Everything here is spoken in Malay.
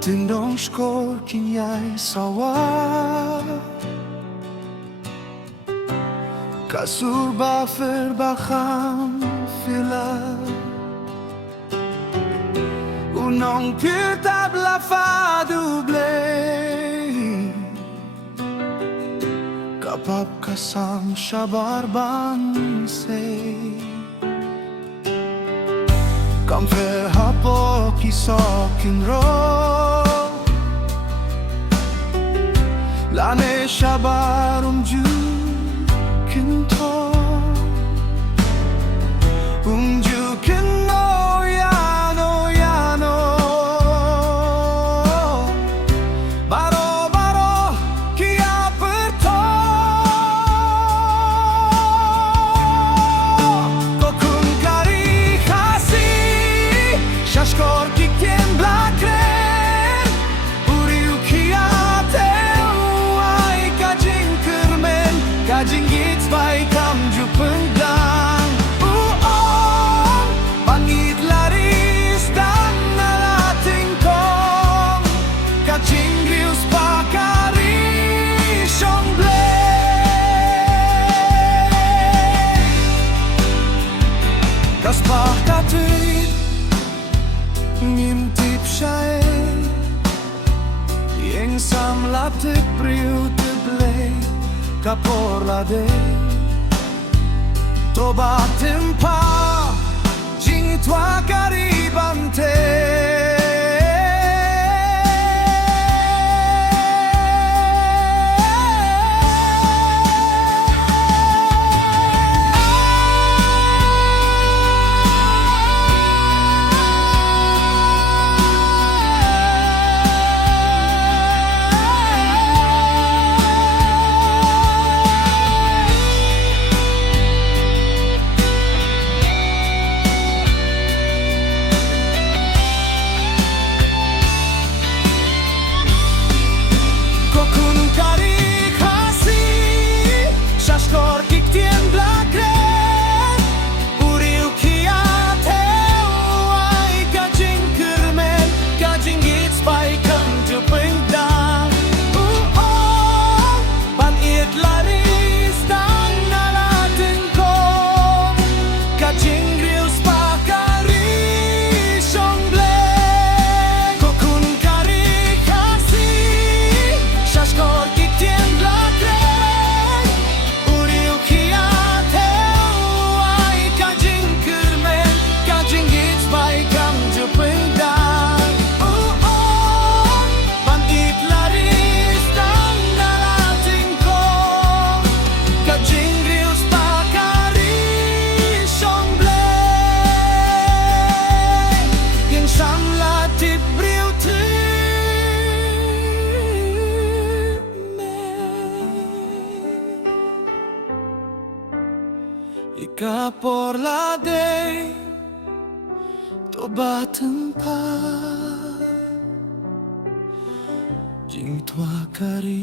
Tin dong skor kin jeg sawa Kasur bafer bakham fila Unong pirtab la fa double Kapap kasam shabar banse Kam fer hapo ki sokin ro Lane shabarum ju kinto ju kinno yano Baro ki aperto Kokun kari khasi Shashkor ki tiembla kren Uriu ki ateu ai kajing kermen Kajing gits bai kam ju pendang Bangit laris dan nalating kong Kajing grius pakari shomble Kas pakatuit Ngimtip siya Yang samlap tip priu tiblay Kapor la de Toba tempa Jing tua karibante Ika por la de Toba tempat Jing tua karibante